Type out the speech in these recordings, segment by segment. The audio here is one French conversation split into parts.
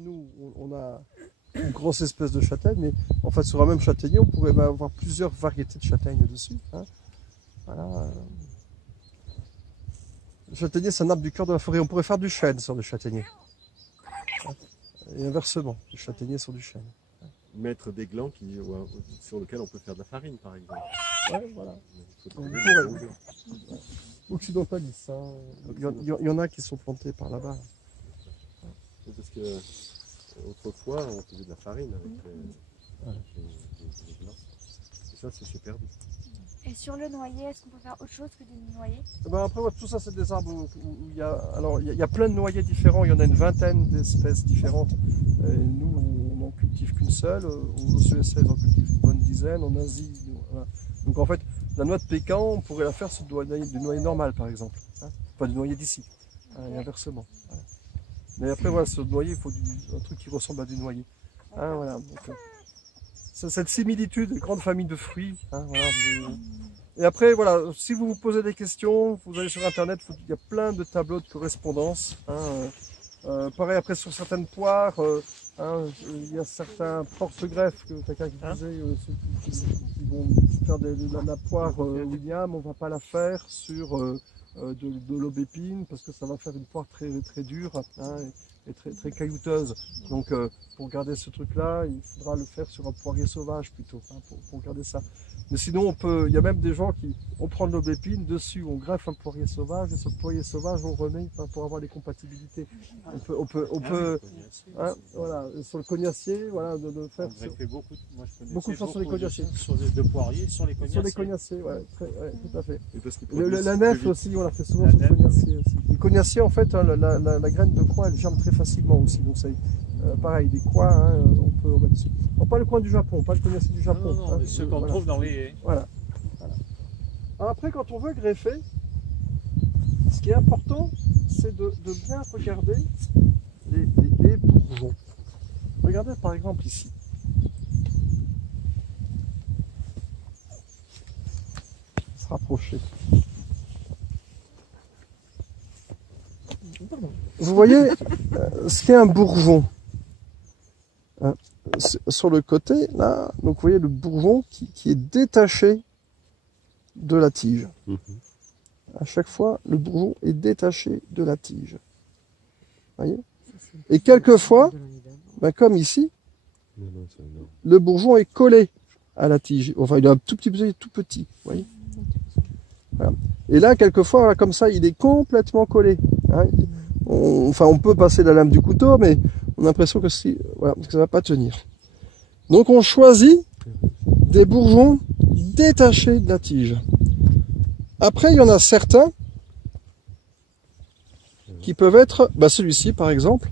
Nous, on a une grosse espèce de châtaigne, mais en fait, sur un même châtaignier, on pourrait avoir plusieurs variétés de châtaignes dessus. Hein. Voilà. Le châtaignier, c'est un arbre du cœur de la forêt. On pourrait faire du chêne sur le châtaignier. Et inversement, du châtaignier sur du chêne. Mettre des glands sur lesquels on peut faire de la farine, par exemple. Ouais, voilà. Occidentalistes. Hein. Il y en a qui sont plantés par là-bas. Parce que autrefois, on faisait de la farine avec les glands. Et ça, c'est perdu. Et sur le noyer, est-ce qu'on peut faire autre chose que du noyer? Ben après, tout ça, c'est des arbres où il y a, alors, il y a plein de noyers différents. Il y en a une vingtaine d'espèces différentes. Et nous, on n'en cultive qu'une seule. Aux USA, ils en cultivent une bonne dizaine. En Asie, voilà. Donc en fait, la noix de pécan, on pourrait la faire sur du noyer normal, par exemple. Hein, pas du noyer d'ici. Hein, et inversement. Voilà. Mais après, voilà, sur le noyer, il faut un truc qui ressemble à du noyer. Hein, voilà. Donc, cette similitude, grande famille de fruits. Hein, voilà, et après, voilà, si vous vous posez des questions, vous allez sur Internet, il y a plein de tableaux de correspondance. Hein, pareil, après, sur certaines poires, hein, il y a certains porte-greffes, quelqu'un qui disait, ceux qui vont faire de la poire William, on ne va pas la faire sur de l'aubépine, parce que ça va faire une poire très, très dure hein, et très, très caillouteuse. Donc, pour garder ce truc-là, il faudra le faire sur un poirier sauvage plutôt, hein, pour garder ça. Mais sinon, il y a même des gens on prend de l'aubépine, dessus on greffe un poirier sauvage, et sur le poirier sauvage on remet pour avoir les compatibilités. On peut hein, voilà, sur le cognacier, voilà, de faire. Beaucoup de choses sur les cognaciers. De poiriers sur les cognaciers. Sur les cognaciers, ouais, tout à fait. La nef aussi, on la fait souvent sur le cognacier aussi. Le cognacier, en fait, hein, la graine de coin, elle germe très facilement aussi. Donc c'est pareil, des coins, hein, on peut remettre dessus. Non, pas le coin du Japon, pas le cognacier du Japon. Non, hein, ceux qu'on trouve dans les... Voilà. Alors après, quand on veut greffer, ce qui est important, c'est de bien regarder les bourgeons. Regardez par exemple ici. Se rapprocher. Vous voyez ce qu'est un bourgeon. Sur le côté, là, donc vous voyez le bourgeon qui est détaché de la tige. À chaque fois, le bourgeon est détaché de la tige. Voyez? Et quelquefois, ben comme ici, le bourgeon est collé à la tige. Enfin, il est un tout petit. Voyez? Voilà. Et là, quelquefois, comme ça, il est complètement collé. Hein? On peut passer la lame du couteau, mais on a l'impression que, voilà, que ça ne va pas tenir. Donc on choisit des bourgeons détachés de la tige. Après, il y en a certains qui peuvent être, bah celui-ci par exemple.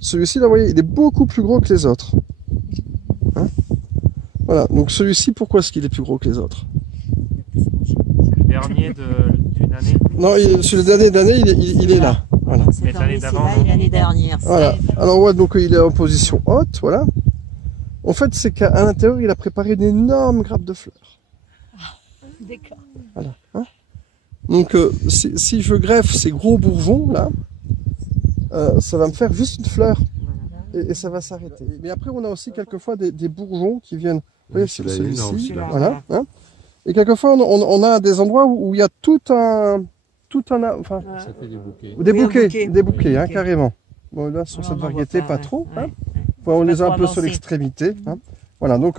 Celui-ci, là, vous voyez, il est beaucoup plus gros que les autres. Hein, voilà, donc celui-ci, pourquoi est-ce qu'il est plus gros que les autres? C'est le dernier d'une année. Non, sur le dernier d'année, il est là. Voilà. Mais l'année d'avant, l'année dernière. Voilà. Alors ouais, donc il est en position haute, voilà. En fait, c'est qu'à l'intérieur, il a préparé une énorme grappe de fleurs. D'accord. Voilà. Hein, donc, si je greffe ces gros bourgeons là, ça va me faire juste une fleur et ça va s'arrêter. Mais après, on a aussi quelquefois des bourgeons qui viennent. Vous voyez, c'est celui-ci, voilà. Hein, et quelquefois, on a des endroits où il y a enfin, ça fait des bouquets. Des bouquets, hein, carrément. Bon, là, sur cette variété, pas trop. Hein. On les a un peu sur l'extrémité. Hein. Voilà, donc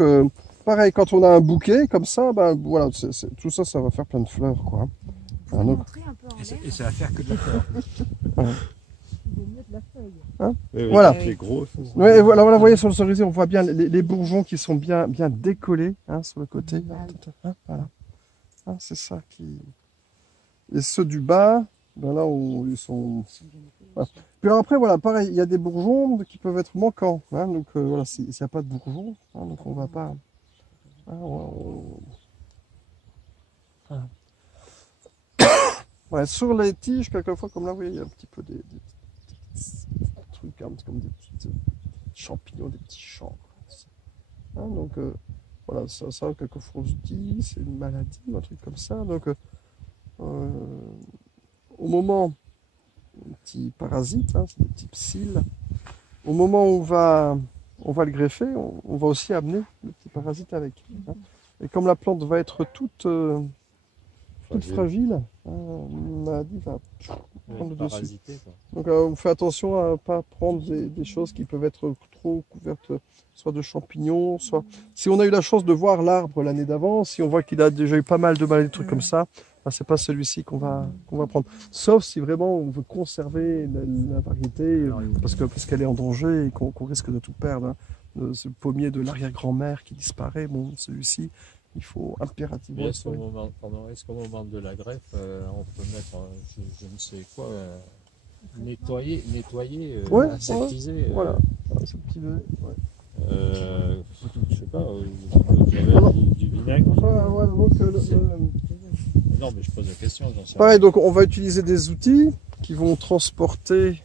pareil, quand on a un bouquet comme ça, ben, voilà, tout ça, ça va faire plein de fleurs, quoi. Voilà, donc... Et ça va faire que de la fleur. Voilà. Hein, oui, voilà. C'est gros. Ouais, voilà, vous voyez sur le cerisier, on voit bien les bourgeons qui sont bien décollés hein, sur le côté. Hein, voilà. Hein, c'est ça qui. Et ceux du bas, ben là, ils sont. Voilà. Puis alors après, voilà, pareil, il y a des bourgeons qui peuvent être manquants. Hein, donc voilà, s'il n'y a pas de bourgeons, hein, donc on ne va pas. Hein, voilà. Ouais, sur les tiges, quelquefois, comme là, vous voyez, il y a un petit peu des petits trucs, hein, comme des petits champignons, des petits champs. Hein, donc voilà, ça quelquefois on se dit, c'est une maladie, un truc comme ça. Donc au moment, un petit parasite, hein, c'est des petits psylles, au moment où on va le greffer, on va aussi amener le petit parasite avec. Hein. Et comme la plante va être toute fragile, la maladie va prendre le dessus. Parasité, quoi. Donc on fait attention à ne pas prendre des choses qui peuvent être trop couvertes, soit de champignons, soit... Si on a eu la chance de voir l'arbre l'année d'avant, si on voit qu'il a déjà eu pas mal de maladies, trucs comme ça, ben, c'est pas celui-ci qu'on va prendre. Sauf si vraiment on veut conserver la variété, parce qu'elle est en danger et qu'on risque de tout perdre. Hein. Ce pommier de l'arrière-grand-mère qui disparaît, bon, celui-ci, il faut impérativement... Est-ce qu'au moment de la greffe, on peut mettre, je ne sais quoi, nettoyer, Ouais, aseptiser ouais, voilà, ce petit lait, ouais. Je sais pas, du vinaigre. Ouais, donc, Non, mais je pose la question. pareil, donc on va utiliser des outils qui vont transporter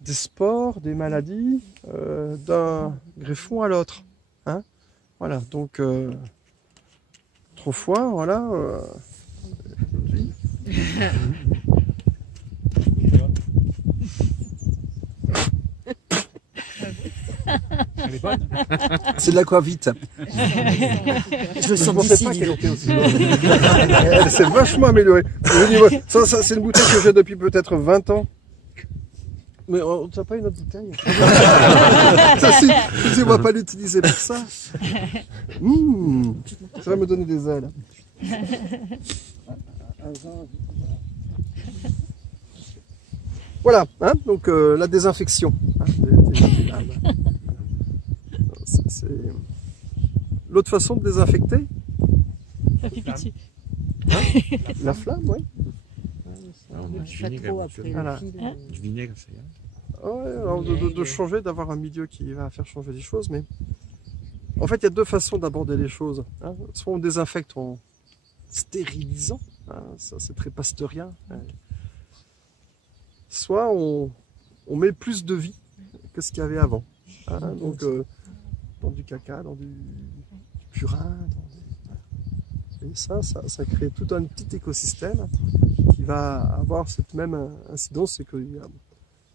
des spores, des maladies d'un greffon à l'autre. Hein, voilà, donc autrefois, voilà. Elle est bonne. C'est de l'aquavite. Je le sens pensais d'ici, pas dis qu'elle donc. était aussi bonne. Elle s'est vachement améliorée. Je dis, ouais, ça, c'est une bouteille que j'ai depuis peut-être 20 ans. Mais on n'a pas une autre bouteille. Ça, si, je dis, on va pas l'utiliser pour ça. Ça va me donner des ailes. Voilà, hein, donc la désinfection. Hein, des lames. C'est l'autre façon de désinfecter. Ça fait pitié. La flamme, oui. Je fais trop après le Voilà. fil. Du vinaigre, c'est bien. Ouais, alors de changer, d'avoir un milieu qui va faire changer les choses, mais en fait il y a deux façons d'aborder les choses. Hein. Soit on désinfecte en stérilisant, hein, ça c'est très pasteurien, hein. Soit on met plus de vie que ce qu'il y avait avant. Hein. Donc dans du caca, dans du purin, et ça crée tout un petit écosystème qui va avoir cette même incidence, c'est qu'il y a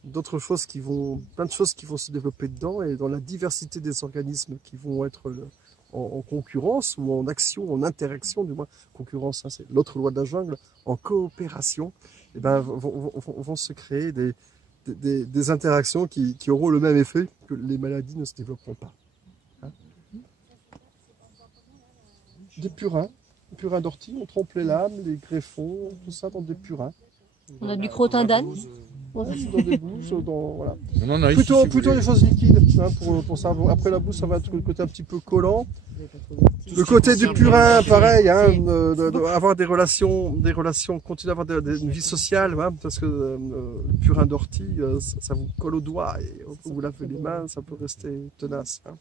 d'autres choses plein de choses qui vont se développer dedans, et dans la diversité des organismes qui vont être en concurrence ou en action, en interaction, du moins concurrence, hein, c'est l'autre loi de la jungle, en coopération, et ben, vont se créer des interactions qui auront le même effet que les maladies ne se développeront pas. Hein. Des purins d'ortie, on trempe les lames, les greffons, tout ça dans des purins. On a du crottin d'âne. Ouais, dans des bouses, voilà. Non, non, Plutôt des choses liquides, hein, pour ça. Après la bouse, ça va être le côté un petit peu collant. Le côté du purin, pareil, hein, avoir des relations, continuer à avoir une vie sociale, hein, parce que le purin d'ortie, ça vous colle aux doigts, et vous lavez les mains, ça peut rester tenace. Hein.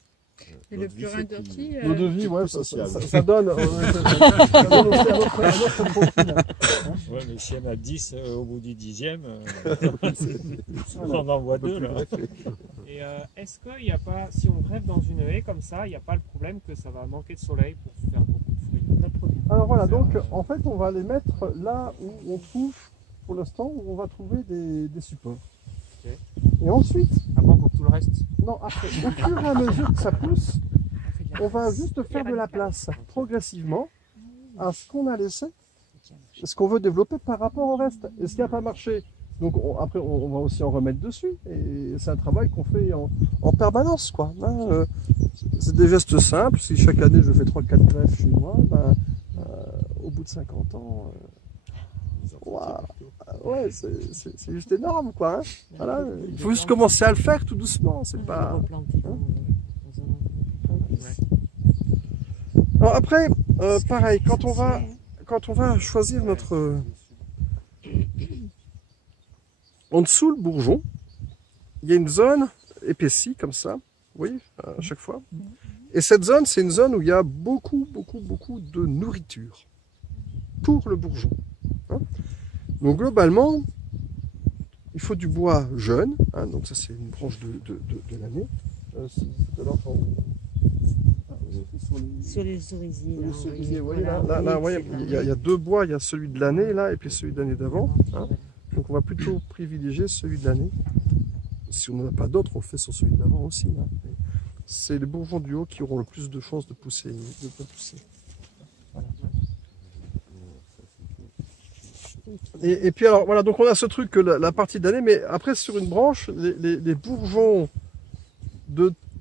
Et le purin d'ortie. L'eau de vie, ouais, ça donne aussi un autre profil. Ouais, mais si il y en a 10 au bout du 10e, on en voit 2 là. Et est-ce qu'il n'y a pas, si on greffe dans une haie comme ça, il n'y a pas le problème que ça va manquer de soleil pour faire beaucoup de fruits? Alors voilà, donc en fait on va les mettre là où on trouve, pour l'instant, où on va trouver des supports. Okay. Et ensuite, Avant pour tout le reste? non, après, au fur et à mesure que ça pousse, on va juste faire de la place progressivement à ce qu'on a laissé, ce qu'on veut développer par rapport au reste. Et ce qui n'a pas marché, donc après on va aussi en remettre dessus. Et c'est un travail qu'on fait en permanence, quoi. Hein, c'est des gestes simples. Si chaque année je fais 3-4 greffes chez moi, ben, au bout de 50 ans, ouais, c'est juste énorme, quoi. Hein. Voilà. Il faut juste commencer à le faire tout doucement. C'est pas. Alors après, pareil, quand on va choisir notre... En dessous le bourgeon, il y a une zone épaissie comme ça, vous voyez, à chaque fois. Et cette zone, c'est une zone où il y a beaucoup de nourriture pour le bourgeon. Hein. Donc globalement, il faut du bois jeune, hein, donc ça c'est une branche de l'année. Sur les cerisiers. Là, vous voyez, là, il y a deux bois, il y a celui de l'année là et puis celui de l'année d'avant. Hein. Donc on va plutôt privilégier celui de l'année. Si on n'en a pas d'autres, on le fait sur celui de l'avant aussi. Hein. C'est les bourgeons du haut qui auront le plus de chances de pousser. Voilà. Et puis alors voilà, donc on a ce truc que la partie d'année, mais après sur une branche, les bourgeons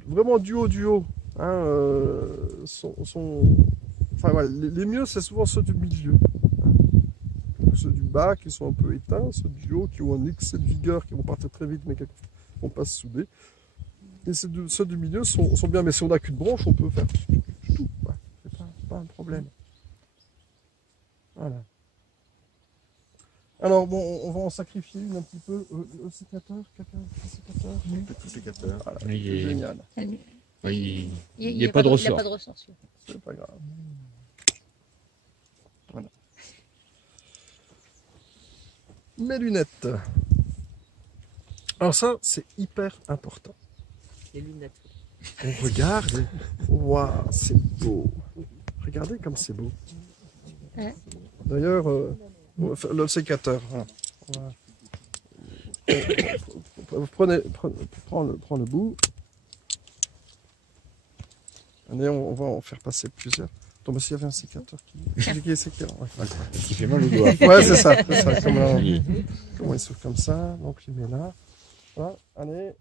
vraiment du haut, hein, enfin voilà, les mieux c'est souvent ceux du milieu. Ceux du bas qui sont un peu éteints, ceux du haut qui ont un excès de vigueur, qui vont partir très vite mais qui vont pas se souder. Et ceux du milieu sont bien, mais si on n'a qu'une branche, on peut faire tout. Ouais, c'est pas un problème. Voilà. Alors bon, on va en sacrifier une un petit peu. Le sécateur, Petit sécateur. Voilà, Oui, c'est génial. Il n'y a pas de ressort. Il n'y a pas de ressort. C'est pas grave. Voilà. Mes lunettes. Alors ça, c'est hyper important. Les lunettes. On regarde. Waouh, c'est beau. Regardez comme c'est beau. Ouais. D'ailleurs, le sécateur. Voilà. Prends le bout. Allez, on va en faire passer plusieurs. Donc, s'il y avait un sécateur qui est séqueur. Ouais. Qui fait mal au doigt. Ouais, c'est ça. Comment il s'ouvre comme ça. Donc, je les mets là. Voilà. Allez.